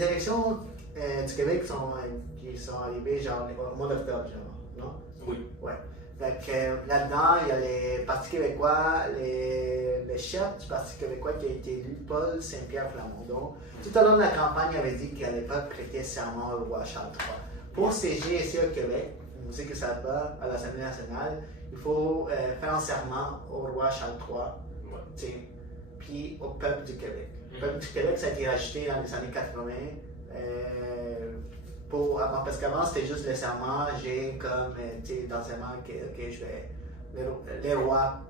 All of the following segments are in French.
les élections du Québec qui sont arrivées genre au mois d'octobre, genre, non? Oui. Ouais. Fait que là-dedans, il y a les Partis québécois, le chef du Parti québécois qui a été élu, Paul Saint-Pierre Plamondon. Tout au long de la campagne, il avait dit qu'il n'allait pas prêter serment au roi Charles III. Pour siéger ici au Québec, vous savez que ça va à l'Assemblée nationale, il faut faire un serment au roi Charles III, puis au peuple du Québec. Le peuple du Québec, ça a été rajouté dans les années 80. Parce qu'avant, c'était juste le serment, j'ai comme, dans le serment, que je vais, les rois,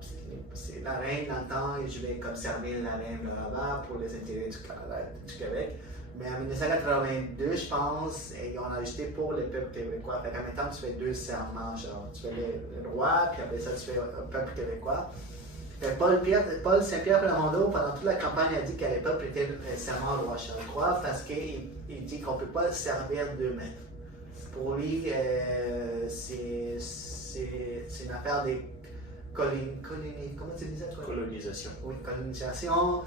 c'est la reine dans le temps, et je vais comme servir la reine là-bas pour les intérêts du Québec. Mais en 1982, je pense, ils ont ajouté pour le peuple québécois. Fait qu'en même temps, tu fais deux serments, genre, tu fais le roi, puis après ça, tu fais le peuple québécois. Paul Saint-Pierre Plamondon, pendant toute la campagne, a dit qu'il n'allait pas prêter le serment au roi Charles III parce qu'il dit qu'on ne peut pas se servir d'eux-mêmes. Pour lui, c'est une affaire de comment tu disais, toi? Colonisation. Oui, colonisation,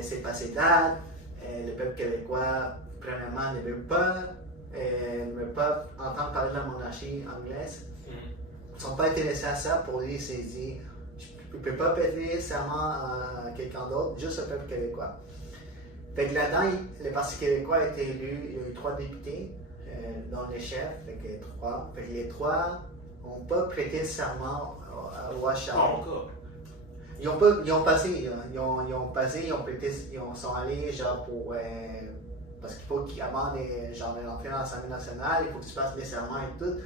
c'est passé date. Le peuple québécois, premièrement, ne veut pas entendre parler de la monarchie anglaise. Ils ne sont pas intéressés à ça. Pour lui, c'est dit. Il ne peut pas prêter serment à quelqu'un d'autre, juste au peuple québécois. Fait que là-dedans, le Parti québécois a été élu, il y a eu 3 députés, dont les chefs, fait que 3. Fait que les 3 n'ont pas prêté serment au roi Charles. Pas encore. Ils ont passé, ils sont allés genre pour. Parce qu'il faut qu'avant d'entrer dans l'Assemblée nationale, il faut que tu fasses des serments et tout.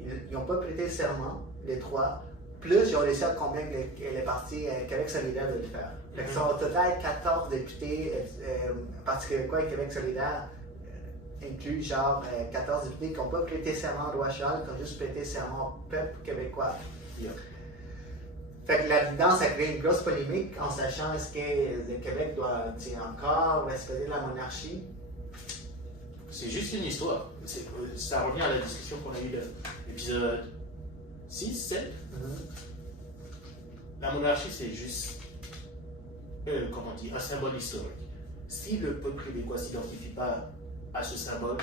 Ils n'ont pas prêté le serment, les 3. Plus, ils ont réussi à convaincre les partis Québec solidaire de le faire. Fait que au total, 14 députés, Parti québécois et Québec solidaire, inclus genre 14 députés qui n'ont pas prêté serment au roi Charles, qui ont juste prêté serment au peuple québécois. Yeah. Fait que là-dedans, ça crée une grosse polémique en sachant est-ce que le Québec doit encore respecter la monarchie. C'est juste une histoire. Ça revient à la discussion qu'on a eue de l'épisode 6, 7. La monarchie, c'est juste un symbole historique. Si le peuple québécois ne s'identifie pas à ce symbole,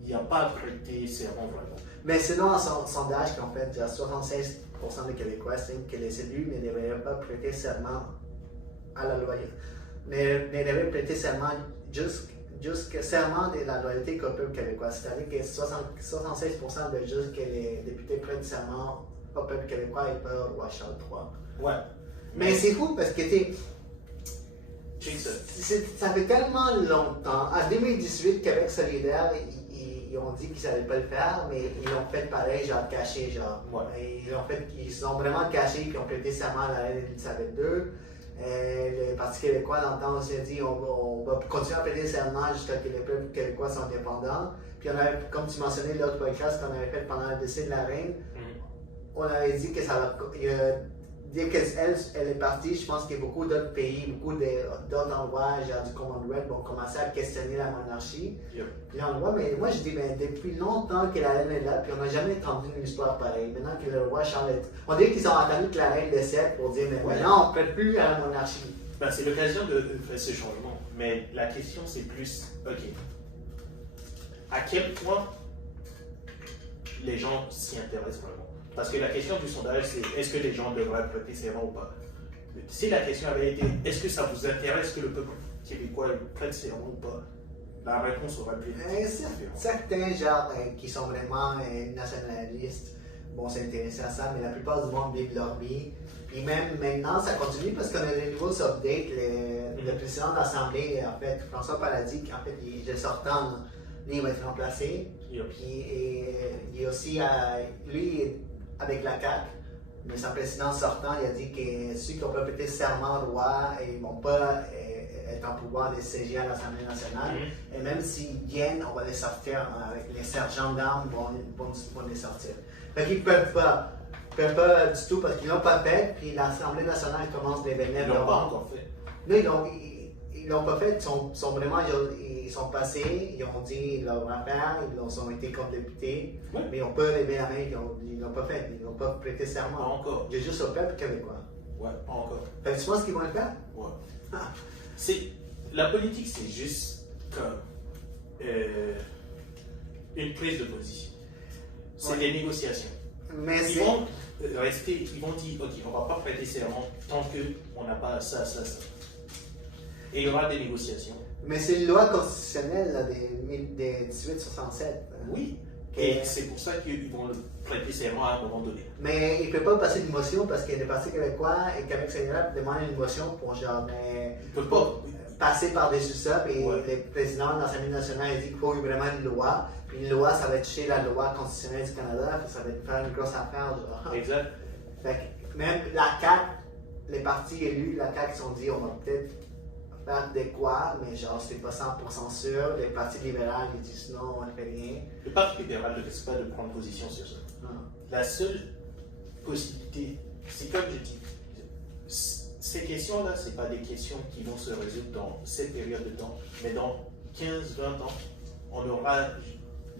il n'y a pas à prêter serment vraiment. Mais selon un sondage qu'on fait, 76% des Québécois estiment que les élus ne devraient pas prêter serment à la loyauté. Ne devraient prêter serment serment de la loyauté qu'au peuple québécois. C'est-à-dire que 76% veulent juste que les députés prêtent serment au peuple québécois et pas au roi Charles III. Ouais. Mais c'est fou parce que ça fait tellement longtemps. En 2018, Québec solidaire, ils ont dit qu'ils n'allaient pas le faire, mais ils l'ont fait pareil, genre caché, genre. Ouais. Ils se sont vraiment cachés, puis ont prêté serment à la reine Elisabeth II. Le Parti québécois, dans le temps, on s'est dit on va continuer à prêter serment jusqu'à ce que les peuples québécois soient indépendants. Puis on avait, comme tu mentionnais l'autre podcast qu'on avait fait pendant le décès de la reine, on avait dit que ça va. Dès qu'elle est partie, je pense qu'il y a beaucoup d'autres pays, beaucoup d'autres endroits, genre du Commonwealth, vont commencer à questionner la monarchie. Yep. Puis on le voit, mais moi je dis, depuis longtemps que la reine est là, puis on n'a jamais entendu une histoire pareille. Maintenant que le roi Charles est. On dirait qu'ils ont attendu que la reine décède pour dire, mais maintenant on ne prête plus à la monarchie. Ben, c'est l'occasion de faire ce changement. Mais la question c'est plus, ok, à quel point les gens s'y intéressent vraiment? Parce que la question du sondage, c'est est-ce que les gens devraient prêter serment ou pas? Si la question avait été est-ce que ça vous intéresse que le peuple québécois prête serment ou pas? La réponse aurait pu être certains gens qui sont vraiment nationalistes vont s'intéresser à ça, mais la plupart du monde vivent leur vie. Puis même maintenant, ça continue parce qu'on a des nouveaux updates. Le président de l'Assemblée, en fait, François Paradis, en fait, il est sortant, lui, il va être remplacé. Yep. Puis il est aussi, lui, avec la CAQ, mais son président sortant, il a dit que ceux qui n'ont pas prêté serment au roi, ils ne vont pas être en pouvoir de siéger à l'Assemblée nationale. Et même s'ils viennent, on va les sortir, avec les sergents d'armes vont les sortir. Fait qu'ils ne peuvent pas du tout parce qu'ils ne l'ont pas fait, puis l'Assemblée nationale commence à devenir. Ils ne l'ont pas encore fait. Non, ils l'ont pas fait, ils sont passés, ils ont dit leur affaire, ils ont été comme députés, mais ils n'ont pas levé la main, ils l'ont pas fait, ils n'ont pas prêté serment. Pas encore. Il y a juste au peuple québécois. Ouais, pas encore. Fait que tu penses qu'ils vont le faire? Ouais. La politique, c'est juste une prise de position. C'est Ouais. des négociations. Mais Ils c'est. vont ils vont dire, ok, on ne va pas prêter serment tant qu'on n'a pas ça. Et il y aura des négociations. Mais c'est une loi constitutionnelle là, des 1867. Oui. Que- Et c'est pour ça qu'ils vont le prêter serment à un moment donné. Mais il ne peut pas passer une motion parce que le Parti québécois et Québec solidaire demandent une motion pour genre Il ne peut pas. passer par-dessus ça. Puis Ouais. le président de l'Assemblée nationale a dit qu'il faut vraiment une loi. Puis une loi, ça va toucher la loi constitutionnelle du Canada. Puis ça va faire une grosse affaire. Genre. Exact. Fait que même la CAQ, les partis élus, la CAQ se sont dit on va peut-être faire de quoi, mais genre c'est pas 100% sûr. Les partis libéraux ils disent non, on ne fait rien. Le Parti libéral ne risque pas de prendre position sur ça. Ah. La seule possibilité, c'est comme je dis, ces questions-là, ce n'est pas des questions qui vont se résoudre dans cette période de temps, mais dans 15-20 ans, on aura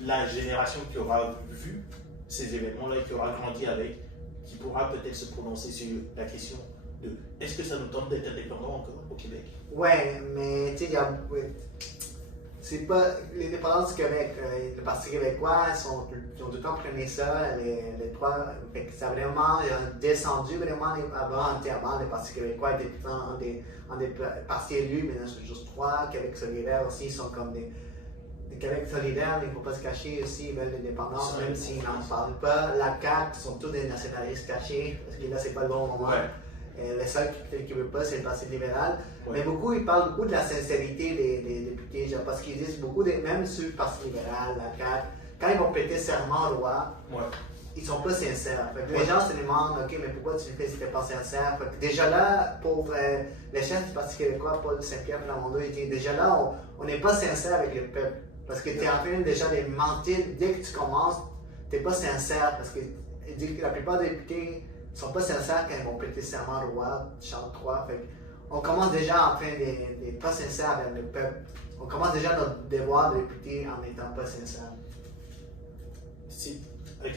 la génération qui aura vu ces événements-là, qui aura grandi avec, qui pourra peut-être se prononcer sur la question de est-ce que ça nous tente d'être indépendants encore au Québec? Ouais, mais tu sais, c'est pas l'indépendance du Québec. Le Parti québécois, ils ont tout le temps pris ça, les trois. Fait que ça a vraiment descendu vraiment avant les partis québécois étaient tout le temps en des partis élus, maintenant c'est juste trois. Québec solidaire aussi, ils sont comme des Québec solidaire, mais il ne faut pas se cacher aussi, ils veulent l'indépendance, même s'ils n'en parlent pas. La CAQ sont tous des nationalistes cachés, parce que là, c'est pas le bon moment. Ouais. Le seul qui ne veut pas, c'est le Parti libéral. Ouais. Mais ils parlent beaucoup de la sincérité des députés, genre, parce qu'ils disent beaucoup, même sur le Parti libéral, la CAQ, quand ils vont prêter serment au roi, Ouais. ils ne sont pas sincères. Fait que les gens se demandent, ok, mais pourquoi tu le fais si tu n'es pas sincère? Fait que déjà là, pour le chef du Parti québécois, Paul Saint-Pierre Plamondon, il dit déjà là, on n'est pas sincère avec le peuple. Parce que tu es en train déjà de mentir dès que tu commences, tu n'es pas sincère. Parce que il dit que la plupart des députés ne sont pas sincères quand ils vont prêter serment au roi, chante 3. Fait on commence déjà en train d'être pas sincère avec le peuple. On commence déjà notre devoir de député en n'étant pas sincère. Ok.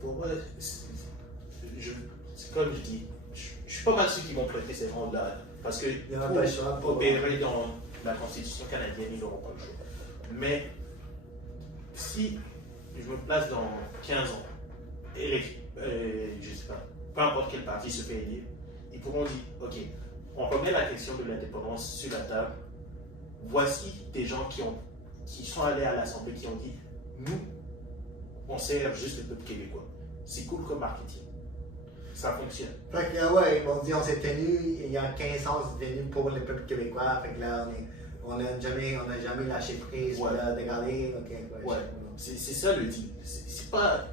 Pour moi, c'est comme je dis, je suis pas mal sûr qu'ils vont prêter ces rangs-là. Parce que Il y aura pas le choix pour pour- opérer dans la Constitution canadienne, ils n'auront pas le choix. Mais si je me place dans 15 ans, je sais pas, peu importe quel parti se fait élire, ils pourront dire, ok, on remet la question de l'indépendance sur la table. Voici des gens qui sont allés à l'Assemblée, qui ont dit, nous, on sert juste le peuple québécois. C'est cool comme marketing. Ça fonctionne. Fait que ouais, ils m'ont dit on s'est tenu, il y a 15 ans, on s'est tenu pour le peuple québécois. Fait que là, on n'a jamais lâché prise. Ouais. Là, regardez, ok. Ouais. C'est ça le deal. C'est pas.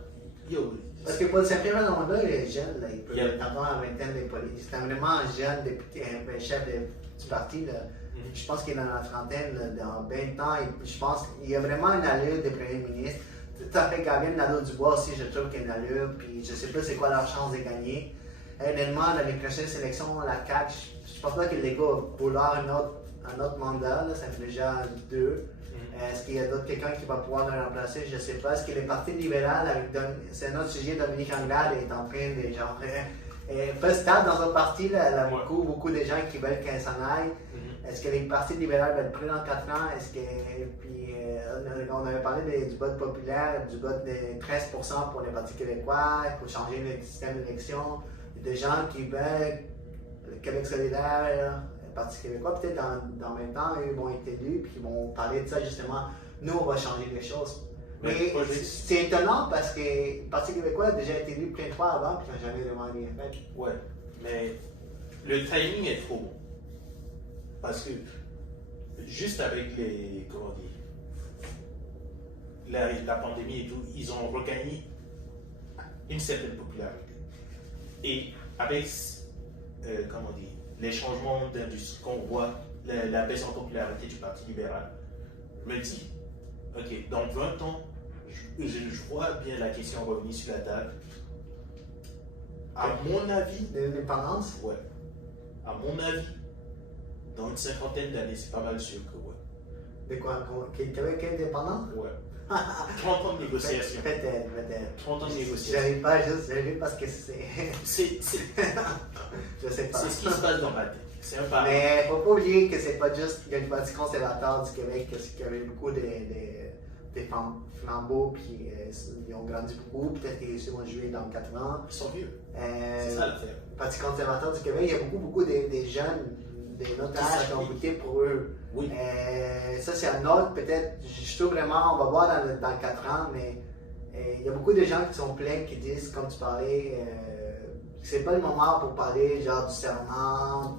Yo. Parce que Paul Saint-Pierre Plamondon, il est jeune, là, il peut Yeah. avoir la vingtaine des politiques. C'est vraiment un jeune député, chef du parti. Là. Mhm. Je pense qu'il est dans la trentaine, là, dans 20 ans. Je pense qu'il y a vraiment une allure de premier ministre. Tout à fait, Gabriel Nadeau-Dubois aussi, je trouve qu'il y a une allure. Puis je sais pas c'est quoi leur chance de gagner. Honnêtement, dans les prochaines sélections, la CAQ, je pense pas que les gars vont vouloir un autre mandat. Là, ça fait déjà 2. Est-ce qu'il y a quelqu'un qui va pouvoir le remplacer? Je ne sais pas. Est-ce que le Parti libéral, c'est un autre sujet, Dominique Anglade est en train de genre. Pas stable dans un parti, là, elle a beaucoup de gens qui veulent qu'elle s'en aille. Est-ce que les partis libéraux vont être pris dans 4 ans? Est-ce que. Puis, on avait parlé du vote populaire, du vote de 13% pour les partis québécois, il faut changer le système d'élection. Il y a des gens qui veulent le Québec solidaire, le Parti québécois, peut-être dans 20 ans, eux vont être élus, puis ils vont parler de ça justement. Nous, on va changer les choses. Mais c'est étonnant parce que le Parti québécois a déjà été élu plein de fois avant, puis ils n'ont jamais vraiment rien fait. Ouais, mais le timing est trop bon. Parce que juste avec les. Comment dire. La pandémie et tout, ils ont regagné une certaine popularité. Et avec. Comment dire. Les changements d'industrie qu'on voit, la baisse en popularité du Parti libéral, je me dis, ok, dans 20 ans, je vois bien la question revenir sur la table. À mon avis. De l'indépendance? Ouais. À mon avis, dans une cinquantaine d'années, c'est pas mal sûr que ouais. De quoi? Québec est indépendant? Ouais. 30 ans de négociation. Peut-être. 30 ans de négociation. J'arrive pas juste parce que c'est. C'est Je sais pas. ce qui se passe dans ma tête. C'est un pari. Mais faut pas oublier que c'est pas juste le Parti conservateur du Québec, qu'il y avait beaucoup des flambeaux, puis ils ont grandi beaucoup. Peut-être qu'ils vont jouer dans 4 ans. Ils sont vieux. C'est ça l'affaire. Parti conservateur du Québec, il y a beaucoup des jeunes, des notages qui ont voté pour eux. Oui. Ça, c'est un autre, peut-être, je trouve vraiment, on va voir dans 4 ans, mais il y a beaucoup de gens qui sont pleins, qui disent, comme tu parlais, c'est pas le moment pour parler genre du serment.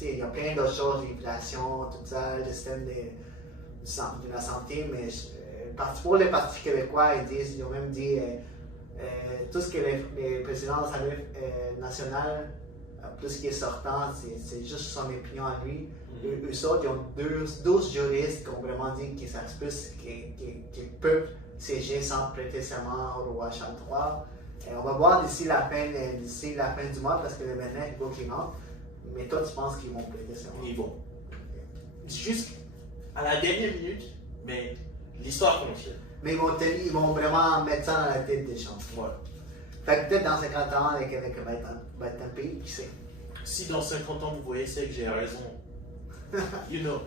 Il y a plein d'autres choses, l'inflation, tout ça, le système de la santé, mais pour les partis québécois, ils ont même dit tout ce que les présidents de l'Assemblée nationale, tout ce qui est sortant, c'est juste son opinion à lui. Eux autres, ils ont 12 juristes qui ont vraiment dit que ça se peut qu'ils peuvent siéger sans prêter serment au roi Charles III. On va voir d'ici la fin du mois, parce que le maintenant, il faut qu'ils rentrent. Mais toi, tu penses qu'ils vont prêter serment? Ils vont. Juste à la dernière minute, mais l'histoire continue. Mais ils vont vraiment mettre ça dans la tête des gens. Voilà. Fait que peut-être dans 50 ans, le Québec va être un pays, qui sait. Si dans 50 ans vous voyez ça et que j'ai raison, you know.